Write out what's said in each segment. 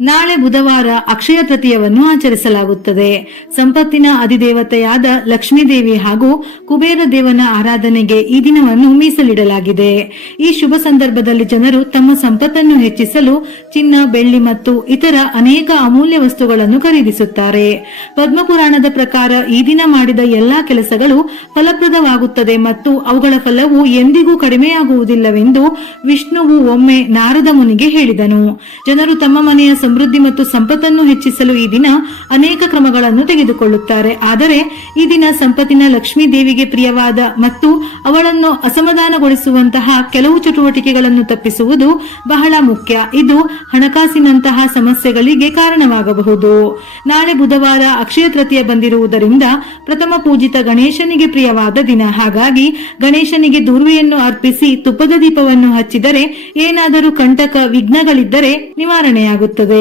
ನಾಳೆ ಬುಧವಾರ ಅಕ್ಷಯ ತೃತೀಯವನ್ನು ಆಚರಿಸಲಾಗುತ್ತದೆ. ಸಂಪತ್ತಿನ ಅಧಿದೇವತೆಯಾದ ಲಕ್ಷ್ಮೀದೇವಿ ಹಾಗೂ ಕುಬೇರ ದೇವನ ಆರಾಧನೆಗೆ ಈ ದಿನವನ್ನು ಮೀಸಲಿಡಲಾಗಿದೆ. ಈ ಶುಭ ಸಂದರ್ಭದಲ್ಲಿ ಜನರು ತಮ್ಮ ಸಂಪತ್ತನ್ನು ಹೆಚ್ಚಿಸಲು ಚಿನ್ನ, ಬೆಳ್ಳಿ ಮತ್ತು ಇತರ ಅನೇಕ ಅಮೂಲ್ಯ ವಸ್ತುಗಳನ್ನು ಖರೀದಿಸುತ್ತಾರೆ. ಪದ್ಮಪುರಾಣದ ಪ್ರಕಾರ ಈ ದಿನ ಮಾಡಿದ ಎಲ್ಲಾ ಕೆಲಸಗಳು ಫಲಪ್ರದವಾಗುತ್ತದೆ ಮತ್ತು ಅವುಗಳ ಫಲವು ಎಂದಿಗೂ ಕಡಿಮೆಯಾಗುವುದಿಲ್ಲವೆಂದು ವಿಷ್ಣುವು ಒಮ್ಮೆ ನಾರದ ಮುನಿಗೆ ಹೇಳಿದನು. ಜನರು ತಮ್ಮ ಮನೆಯ ಸಮೃದ್ಧಿ ಮತ್ತು ಸಂಪತ್ತನ್ನು ಹೆಚ್ಚಿಸಲು ಈ ದಿನ ಅನೇಕ ಕ್ರಮಗಳನ್ನು ತೆಗೆದುಕೊಳ್ಳುತ್ತಾರೆ. ಆದರೆ ಈ ದಿನ ಸಂಪತ್ತಿನ ಲಕ್ಷ್ಮೀ ದೇವಿಗೆ ಪ್ರಿಯವಾದ ಮತ್ತು ಅವಳನ್ನು ಅಸಮಾಧಾನಗೊಳಿಸುವಂತಹ ಕೆಲವು ಚಟುವಟಿಕೆಗಳನ್ನು ತಪ್ಪಿಸುವುದು ಬಹಳ ಮುಖ್ಯ. ಇದು ಹಣಕಾಸಿನಂತಹ ಸಮಸ್ಯೆಗಳಿಗೆ ಕಾರಣವಾಗಬಹುದು. ನಾಳೆ ಬುಧವಾರ ಅಕ್ಷಯ ತೃತೀಯ ಬಂದಿರುವುದರಿಂದ ಪ್ರಥಮ ಪೂಜಿತ ಗಣೇಶನಿಗೆ ಪ್ರಿಯವಾದ ದಿನ. ಹಾಗಾಗಿ ಗಣೇಶನಿಗೆ ದೂರ್ವೆಯನ್ನು ಅರ್ಪಿಸಿ ತುಪ್ಪದ ದೀಪವನ್ನು ಹಚ್ಚಿದರೆ ಏನಾದರೂ ಕಂಟಕ ವಿಘ್ನಗಳಿದ್ದರೆ ನಿವಾರಣೆಯಾಗುತ್ತದೆ.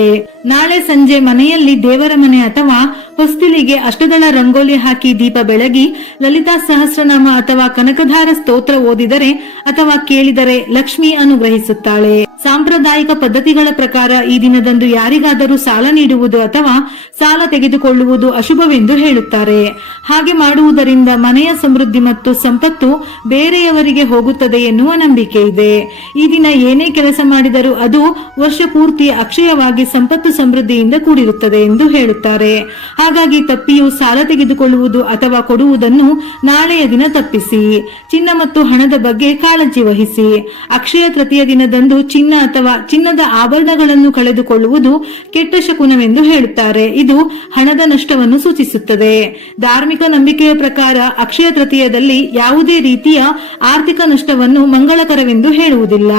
ನಾಳೆ ಸಂಜೆ ಮನೆಯಲ್ಲಿ ದೇವರ ಮನೆ ಅಥವಾ ಹೊಸ್ತಿಲಿಗೆ ಅಷ್ಟದಳ ರಂಗೋಲಿ ಹಾಕಿ ದೀಪ ಬೆಳಗಿ ಲಲಿತಾ ಸಹಸ್ರನಾಮ ಅಥವಾ ಕನಕಧಾರ ಸ್ತೋತ್ರ ಓದಿದರೆ ಅಥವಾ ಕೇಳಿದರೆ ಲಕ್ಷ್ಮಿ ಅನುಗ್ರಹಿಸುತ್ತಾಳೆ. ಸಾಂಪ್ರದಾಯಿಕ ಪದ್ಧತಿಗಳ ಪ್ರಕಾರ ಈ ದಿನದಂದು ಯಾರಿಗಾದರೂ ಸಾಲ ನೀಡುವುದು ಅಥವಾ ಸಾಲ ತೆಗೆದುಕೊಳ್ಳುವುದು ಅಶುಭವೆಂದು ಹೇಳುತ್ತಾರೆ. ಹಾಗೆ ಮಾಡುವುದರಿಂದ ಮನೆಯ ಸಮೃದ್ಧಿ ಮತ್ತು ಸಂಪತ್ತು ಬೇರೆಯವರಿಗೆ ಹೋಗುತ್ತದೆ ಎನ್ನುವ ನಂಬಿಕೆ ಇದೆ. ಈ ದಿನ ಏನೇ ಕೆಲಸ ಮಾಡಿದರೂ ಅದು ವರ್ಷ ಪೂರ್ತಿ ಅಕ್ಷಯವಾಗಿ ಸಂಪತ್ತು ಸಮೃದ್ಧಿಯಿಂದ ಕೂಡಿರುತ್ತದೆ ಎಂದು ಹೇಳುತ್ತಾರೆ. ಹಾಗಾಗಿ ತಪ್ಪಿಯು ಸಾಲ ತೆಗೆದುಕೊಳ್ಳುವುದು ಅಥವಾ ಕೊಡುವುದನ್ನು ನಾಳೆಯ ದಿನ ತಪ್ಪಿಸಿ. ಚಿನ್ನ ಮತ್ತು ಹಣದ ಬಗ್ಗೆ ಕಾಳಜಿ ವಹಿಸಿ. ಅಕ್ಷಯ ತೃತೀಯ ದಿನದಂದು ಚಿನ್ನ ಅಥವಾ ಚಿನ್ನದ ಆಭರಣಗಳನ್ನು ಕಳೆದುಕೊಳ್ಳುವುದು ಕೆಟ್ಟ ಶಕುನವೆಂದು ಹೇಳುತ್ತಾರೆ. ಇದು ಹಣದ ನಷ್ಟವನ್ನು ಸೂಚಿಸುತ್ತದೆ. ಧಾರ್ಮಿಕ ನಂಬಿಕೆಯ ಪ್ರಕಾರ ಅಕ್ಷಯ ತೃತೀಯದಲ್ಲಿ ಯಾವುದೇ ರೀತಿಯ ಆರ್ಥಿಕ ನಷ್ಟವನ್ನು ಮಂಗಳಕರವೆಂದು ಹೇಳುವುದಿಲ್ಲ.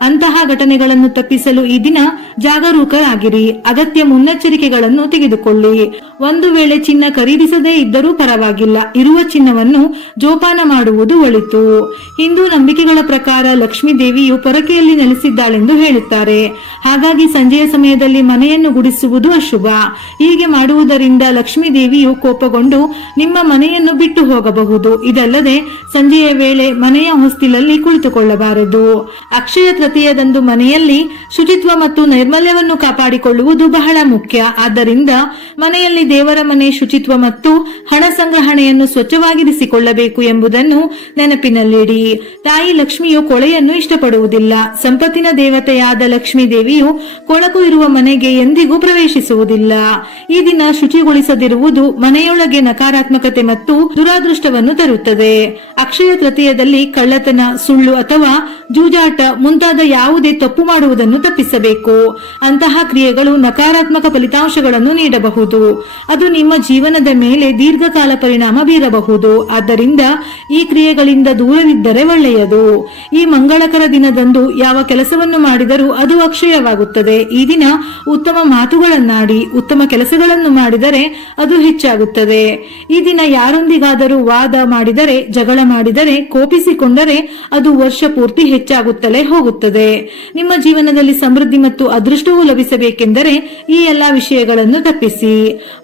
ಅಂತಹ ಘಟನೆಗಳನ್ನು ತಪ್ಪಿಸಲು ಈ ದಿನ ಜಾಗರೂಕರಾಗಿರಿ. ಅಗತ್ಯ ಮುನ್ನೆಚ್ಚರಿಕೆಗಳನ್ನು ತೆಗೆದುಕೊಳ್ಳಿ. ಒಂದು ವೇಳೆ ಚಿನ್ನ ಖರೀದಿಸದೇ ಇದ್ದರೂ ಪರವಾಗಿಲ್ಲ, ಇರುವ ಚಿನ್ನವನ್ನು ಜೋಪಾನ ಮಾಡುವುದು ಒಳಿತು. ಹಿಂದೂ ನಂಬಿಕೆಗಳ ಪ್ರಕಾರ ಲಕ್ಷ್ಮೀ ದೇವಿಯು ಪೊರಕೆಯಲ್ಲಿ ನೆಲೆಸಿದ್ದಾಳೆಂದು ಹೇಳುತ್ತಾರೆ. ಹಾಗಾಗಿ ಸಂಜೆಯ ಸಮಯದಲ್ಲಿ ಮನೆಯನ್ನು ಗುಡಿಸುವುದು ಅಶುಭ. ಹೀಗೆ ಮಾಡುವುದರಿಂದ ಲಕ್ಷ್ಮೀ ದೇವಿಯು ಕೋಪಗೊಂಡು ನಿಮ್ಮ ಮನೆಯನ್ನು ಬಿಟ್ಟು ಹೋಗಬಹುದು. ಇದಲ್ಲದೆ ಸಂಜೆಯ ವೇಳೆ ಮನೆಯ ಹೊಸ್ತಿಲಲ್ಲಿ ಕುಳಿತುಕೊಳ್ಳಬಾರದು. ಅಕ್ಷಯ ತೃತೀಯದಂದು ಮನೆಯಲ್ಲಿ ಶುಚಿತ್ವ ಮತ್ತು ನೈರ್ಮಲ್ಯವನ್ನು ಕಾಪಾಡಿಕೊಳ್ಳುವುದು ಬಹಳ ಮುಖ್ಯ. ಆದ್ದರಿಂದ ಮನೆಯಲ್ಲಿ ದೇವರ ಮನೆ, ಶುಚಿತ್ವ ಮತ್ತು ಹಣ ಸಂಗ್ರಹಣೆಯನ್ನು ಸ್ವಚ್ಛವಾಗಿರಿಸಿಕೊಳ್ಳಬೇಕು ಎಂಬುದನ್ನು ನೆನಪಿನಲ್ಲಿಡಿ. ತಾಯಿ ಲಕ್ಷ್ಮಿಯು ಕೊಳೆಯನ್ನು ಇಷ್ಟಪಡುವುದಿಲ್ಲ. ಸಂಪತ್ತಿನ ದೇವತೆಯಾದ ಲಕ್ಷ್ಮೀ ದೇವಿಯು ಕೊಳಕು ಇರುವ ಮನೆಗೆ ಎಂದಿಗೂ ಪ್ರವೇಶಿಸುವುದಿಲ್ಲ. ಈ ದಿನ ಶುಚಿಗೊಳಿಸದಿರುವುದು ಮನೆಯೊಳಗೆ ನಕಾರಾತ್ಮಕತೆ ಮತ್ತು ದುರಾದೃಷ್ಟವನ್ನು ತರುತ್ತದೆ. ಅಕ್ಷಯ ತೃತೀಯದಲ್ಲಿ ಕಳ್ಳತನ, ಸುಳ್ಳು ಅಥವಾ ಜೂಜಾಟ ಮುಂತಾದ ಯಾವುದೇ ತಪ್ಪು ಮಾಡುವುದನ್ನು ತಪ್ಪಿಸಬೇಕು. ಅಂತಹ ಕ್ರಿಯೆಗಳು ನಕಾರಾತ್ಮಕ ಫಲಿತಾಂಶಗಳನ್ನು ನೀಡಬಹುದು. ಅದು ನಿಮ್ಮ ಜೀವನದ ಮೇಲೆ ದೀರ್ಘಕಾಲ ಪರಿಣಾಮ ಬೀರಬಹುದು. ಆದ್ದರಿಂದ ಈ ಕ್ರಿಯೆಗಳಿಂದ ದೂರವಿದ್ದರೆ ಒಳ್ಳೆಯದು. ಈ ಮಂಗಳಕರ ದಿನದಂದು ಯಾವ ಕೆಲಸವನ್ನು ಮಾಡಿದರೂ ಅದು ಅಕ್ಷಯವಾಗುತ್ತದೆ. ಈ ದಿನ ಉತ್ತಮ ಮಾತುಗಳನ್ನಾಡಿ ಉತ್ತಮ ಕೆಲಸಗಳನ್ನು ಮಾಡಿದರೆ ಅದು ಹೆಚ್ಚಾಗುತ್ತದೆ. ಈ ದಿನ ಯಾರೊಂದಿಗಾದರೂ ವಾದ ಮಾಡಿದರೆ, ಜಗಳ ಮಾಡಿದರೆ, ಕೋಪಿಸಿಕೊಂಡರೆ ಅದು ವರ್ಷ ಪೂರ್ತಿ ಹೆಚ್ಚಾಗುತ್ತಲೇ ಹೋಗುತ್ತದೆ. ನಿಮ್ಮ ಜೀವನದಲ್ಲಿ ಸಮೃದ್ಧಿ ಮತ್ತು ಅದೃಷ್ಟವೂ ಲಭಿಸಬೇಕೆಂದರೆ ಈ ಎಲ್ಲಾ ವಿಷಯಗಳನ್ನು ತಪ್ಪಿಸಿ.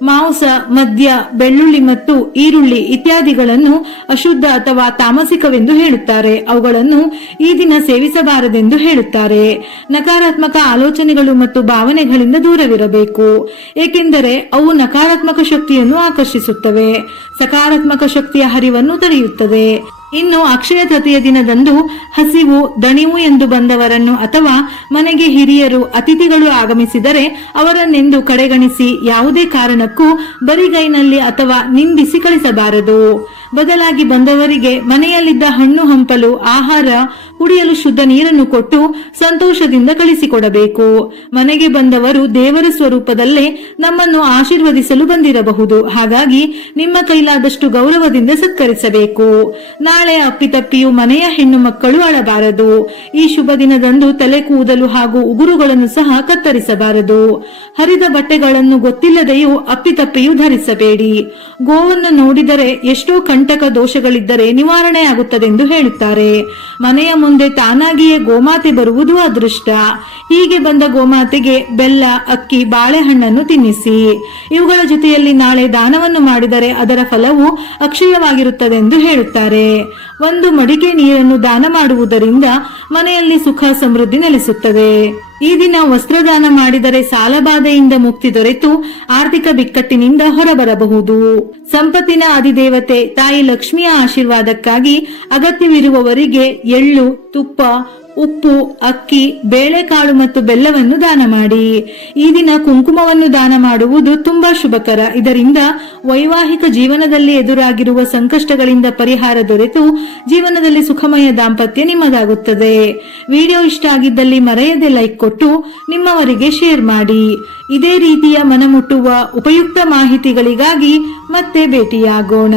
ಮಾಂಸ, ಮದ್ಯ, ಬೆಳ್ಳುಳ್ಳಿ ಮತ್ತು ಈರುಳ್ಳಿ ಇತ್ಯಾದಿಗಳನ್ನು ಅಶುದ್ಧ ಅಥವಾ ತಾಮಸಿಕವೆಂದು ಹೇಳುತ್ತಾರೆ. ಅವುಗಳನ್ನು ಈ ದಿನ ಸೇವಿಸಬಾರದೆಂದು ಹೇಳುತ್ತಾರೆ. ನಕಾರಾತ್ಮಕ ಆಲೋಚನೆಗಳು ಮತ್ತು ಭಾವನೆಗಳಿಂದ ದೂರವಿರಬೇಕು, ಏಕೆಂದರೆ ಅವು ನಕಾರಾತ್ಮಕ ಶಕ್ತಿಯನ್ನು ಆಕರ್ಷಿಸುತ್ತವೆ, ಸಕಾರಾತ್ಮಕ ಶಕ್ತಿಯ ಹರಿವನ್ನು ತಡೆಯುತ್ತದೆ. ಇನ್ನು ಅಕ್ಷಯ ತೃತೀಯ ದಿನದಂದು ಹಸಿವು, ದಣಿವು ಎಂದು ಬಂದವರನ್ನು ಅಥವಾ ಮನೆಗೆ ಹಿರಿಯರು, ಅತಿಥಿಗಳು ಆಗಮಿಸಿದರೆ ಅವರನ್ನೆಂದು ಕಡೆಗಣಿಸಿ ಯಾವುದೇ ಕಾರಣಕ್ಕೂ ಬರಿಗೈನಲ್ಲಿ ಅಥವಾ ನಿಂದಿಸಿ ಕಳಿಸಬಾರದು. ಬದಲಾಗಿ ಬಂದವರಿಗೆ ಮನೆಯಲ್ಲಿದ್ದ ಹಣ್ಣು ಹಂಪಲು, ಆಹಾರ, ಕುಡಿಯಲು ಶುದ್ಧ ನೀರನ್ನು ಕೊಟ್ಟು ಸಂತೋಷದಿಂದ ಕಳಿಸಿಕೊಡಬೇಕು. ಮನೆಗೆ ಬಂದವರು ದೇವರ ಸ್ವರೂಪದಲ್ಲೇ ನಮ್ಮನ್ನು ಆಶೀರ್ವದಿಸಲು ಬಂದಿರಬಹುದು. ಹಾಗಾಗಿ ನಿಮ್ಮ ಕೈಲಾದಷ್ಟು ಗೌರವದಿಂದ ಸತ್ಕರಿಸಬೇಕು. ನಾಳೆ ಅಪ್ಪಿತಪ್ಪಿಯು ಮನೆಯ ಹೆಣ್ಣು ಮಕ್ಕಳು ಅಳಬಾರದು. ಈ ಶುಭ ದಿನದಂದು ತಲೆ ಕೂದಲು ಹಾಗೂ ಉಗುರುಗಳನ್ನು ಸಹ ಕತ್ತರಿಸಬಾರದು. ಹರಿದ ಬಟ್ಟೆಗಳನ್ನು ಗೊತ್ತಿಲ್ಲದೆಯೂ ಅಪ್ಪಿತಪ್ಪಿಯೂ ಧರಿಸಬೇಡಿ. ಗೋವನ್ನು ನೋಡಿದರೆ ಎಷ್ಟೋ ಕಂಟಕ ದೋಷಗಳಿದ್ದರೆ ನಿವಾರಣೆಯಾಗುತ್ತದೆಂದು ಹೇಳುತ್ತಾರೆ. ಮನೆಯ ಮುಂದೆ ತಾನಾಗಿಯೇ ಗೋಮಾತೆ ಬರುವುದು ಅದೃಷ್ಟ. ಹೀಗೆ ಬಂದ ಗೋಮಾತೆಗೆ ಬೆಲ್ಲ, ಅಕ್ಕಿ, ಬಾಳೆಹಣ್ಣನ್ನು ತಿನ್ನಿಸಿ. ಇವುಗಳ ಜೊತೆಯಲ್ಲಿ ನಾಳೆ ದಾನವನ್ನು ಮಾಡಿದರೆ ಅದರ ಫಲವು ಅಕ್ಷಯವಾಗಿರುತ್ತದೆಂದು ಹೇಳುತ್ತಾರೆ. ಒಂದು ಮಡಿಕೆ ನೀರನ್ನು ದಾನ ಮಾಡುವುದರಿಂದ ಮನೆಯಲ್ಲಿ ಸುಖ ಸಮೃದ್ಧಿ ನೆಲೆಸುತ್ತದೆ. ಈ ದಿನ ವಸ್ತ್ರದಾನ ಮಾಡಿದರೆ ಸಾಲಬಾಧೆಯಿಂದ ಮುಕ್ತಿ ದೊರೆತು ಆರ್ಥಿಕ ಬಿಕ್ಕಟ್ಟಿನಿಂದ ಹೊರಬರಬಹುದು. ಸಂಪತ್ತಿನ ಅಧಿದೇವತೆ ತಾಯಿ ಲಕ್ಷ್ಮಿಯ ಆಶೀರ್ವಾದಕ್ಕಾಗಿ ಅಗತ್ಯವಿರುವವರಿಗೆ ಎಳ್ಳು, ತುಪ್ಪ, ಉಪ್ಪು, ಅಕ್ಕಿ, ಬೇಳೆಕಾಳು ಮತ್ತು ಬೆಲ್ಲವನ್ನು ದಾನ ಮಾಡಿ. ಈ ದಿನ ಕುಂಕುಮವನ್ನು ದಾನ ಮಾಡುವುದು ತುಂಬಾ ಶುಭಕರ. ಇದರಿಂದ ವೈವಾಹಿಕ ಜೀವನದಲ್ಲಿ ಎದುರಾಗಿರುವ ಸಂಕಷ್ಟಗಳಿಂದ ಪರಿಹಾರ ದೊರೆತು ಜೀವನದಲ್ಲಿ ಸುಖಮಯ ದಾಂಪತ್ಯ ನಿಮ್ಮದಾಗುತ್ತದೆ. ವಿಡಿಯೋ ಇಷ್ಟ ಆಗಿದ್ದಲ್ಲಿ ಮರೆಯದೆ ಲೈಕ್ ಕೊಟ್ಟು ನಿಮ್ಮವರಿಗೆ ಶೇರ್ ಮಾಡಿ. ಇದೇ ರೀತಿಯ ಮನಮುಟ್ಟುವ ಉಪಯುಕ್ತ ಮಾಹಿತಿಗಳಿಗಾಗಿ ಮತ್ತೆ ಭೇಟಿಯಾಗೋಣ.